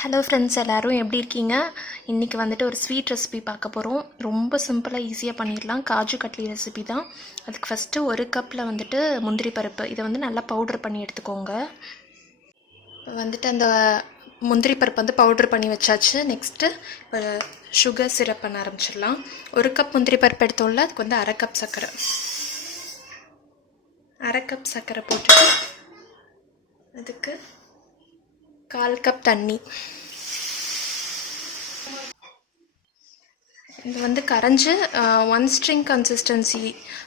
Hello friends, எல்லோரும் எப்படி இருக்கீங்க? இன்றைக்கி வந்துட்டு ஒரு ஸ்வீட் ரெசிபி பார்க்க போகிறோம். ரொம்ப சிம்பிளாக ஈஸியாக பண்ணிடலாம். காஜு கட்லி ரெசிபி தான். அதுக்கு ஃபஸ்ட்டு ஒரு கப்பில் வந்துட்டு முந்திரி பருப்பு இதை வந்து நல்லா பவுட்ரு பண்ணி எடுத்துக்கோங்க. வந்துட்டு அந்த முந்திரி பருப்பு வந்து பவுட்ரு பண்ணி வச்சாச்சு. நெக்ஸ்ட்டு சுகர் சிரப் பண்ண ஆரம்பிச்சிடலாம். ஒரு கப் முந்திரி பருப்பு எடுத்தோம்ல, அதுக்கு வந்து அரை கப் சர்க்கரை போட்டுட்டு அதுக்கு 1/4 கப் தண்ணி. இது வந்து கரைஞ்சி 1 ஸ்ட்ரிங் கன்சிஸ்டன்சி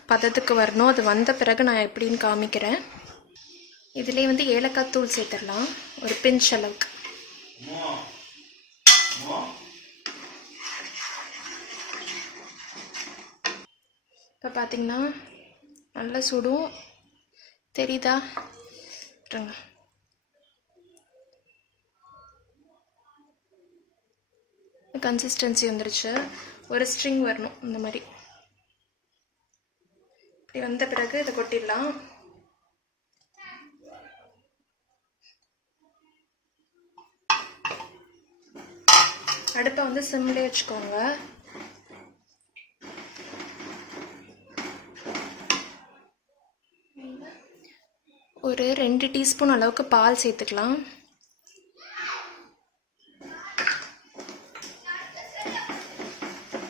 பதத்துக்கு வரணும். அது வந்த பிறகு நான் எப்படின்னு காமிக்கிறேன். இதிலே வந்து ஏலக்காய் தூள் சேர்த்துடலாம், ஒரு பிஞ்ச் அளவுக்கு. இப்போ பார்த்தீங்கன்னா நல்லா சுடும், தெரியுதா? கன்சிஸ்டன்சி வந்துருச்சு. ஒரு ஸ்ட்ரிங் வரணும் இந்த மாதிரி. இப்படி வந்த பிறகு இதை கொட்டிடலாம். அடுப்பை வந்து சிம்லேயே வச்சுக்கோங்க. ஒரு 2 டீஸ்பூன் அளவுக்கு பால் சேர்த்துக்கலாம்.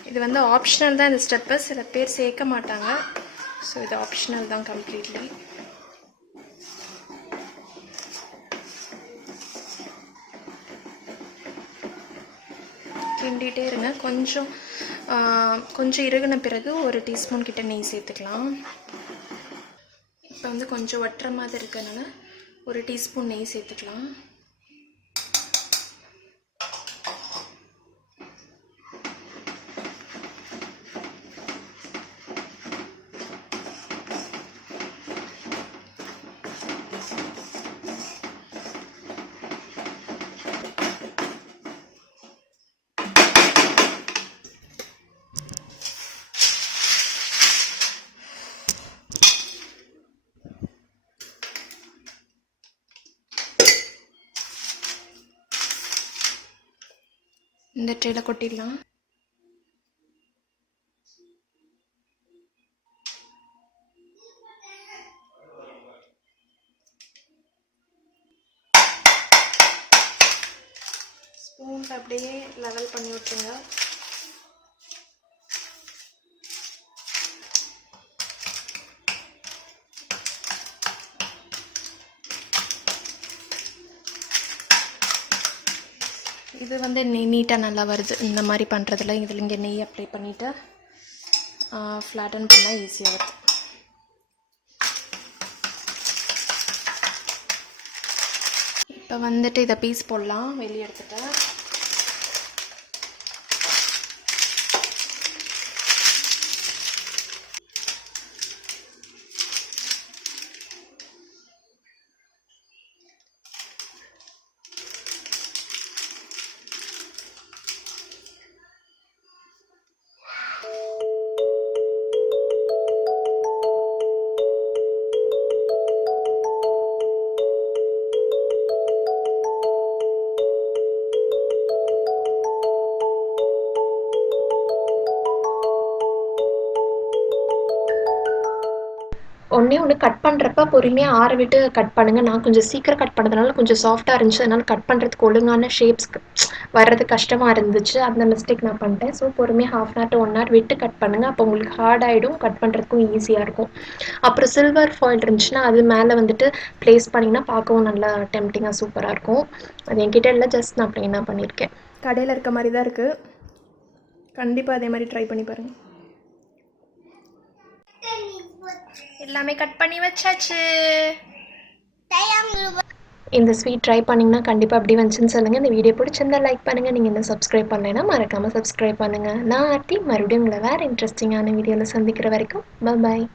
இது வந்து ஆப்ஷனல் தான் இந்த ஸ்டெப்பு. சில பேர் சேர்க்க மாட்டாங்க. ஸோ இது ஆப்ஷனல் தான் கம்ப்ளீட்லி. கிண்டிகிட்டே இருங்க. கொஞ்சம் இறுகின பிறகு 1 டீஸ்பூன் கிட்ட நெய் சேர்த்துக்கலாம். இப்போ வந்து கொஞ்சம் வட்டுற மாதிரி இருக்கிறதுனால 1 டீஸ்பூன் நெய் சேர்த்துக்கலாம். இந்த ட்ரேயில் கொட்டிடலாம். ஸ்பூன் அப்படியே லெவல் பண்ணி விட்டுருங்க. இது வந்து நீட்டாக நல்லா வருது இந்த மாதிரி பண்ணுறதுல. இதில் இங்கே நெய் அப்ளை பண்ணிவிட்டு ஃப்ளாட்டன் பண்ணால் ஈஸியாக வருது. இப்போ வந்துட்டு இதை பீஸ் போடலாம். வெளியே எடுத்துட்டேன். ஒன்று கட் பண்ணுறப்ப பொறுமையாக ஆற விட்டு கட் பண்ணுங்கள். நான் கொஞ்சம் சீக்கிரம் கட் பண்ணதுனால கொஞ்சம் சாஃப்டாக இருந்துச்சு. அதனால் கட் பண்ணுறதுக்கு ஒழுங்கான ஷேப்ஸ்க்கு வர்றது கஷ்டமாக இருந்துச்சு. அந்த மிஸ்டேக் நான் பண்ணிட்டேன். ஸோ பொறுமையாக 1/2 hour to 1 hour விட்டு கட் பண்ணுங்கள். அப்போ உங்களுக்கு ஹார்ட் ஆகிடும், கட் பண்ணுறதுக்கும் ஈஸியாக இருக்கும். அப்புறம் சில்வர் ஃபாயில் இருந்துச்சுன்னா அது மேலே வந்துட்டு ப்ளேஸ் பண்ணிங்கன்னா பார்க்கவும் நல்லா டெம்டிங்காக சூப்பராக இருக்கும். அது என்கிட்ட இல்லை, ஜஸ்ட் நான் ப்ளைனாக பண்ணியிருக்கேன். கடையில் இருக்க மாதிரி தான் இருக்குது. கண்டிப்பாக அதே மாதிரி ட்ரை பண்ணி பாருங்கள். எல்லாமே கட் பண்ணி வச்சாச்சு. இந்த ஸ்வீட் ட்ரை பண்ணிங்கன்னா கண்டிப்பாக அப்படி வந்துச்சுன்னு சொல்லுங்கள். இந்த வீடியோ பிடிச்சிருந்தா லைக் பண்ணுங்கள். நீங்கள் இன்னும் சப்ஸ்கிரைப் பண்ணலைன்னா மறக்காமல் சப்ஸ்கிரைப் பண்ணுங்கள். நான் ஆர்த்தி மறுபடியும் உங்களை வேறு இன்ட்ரெஸ்டிங்கான வீடியோவில் சந்திக்கிற வரைக்கும் பாய்.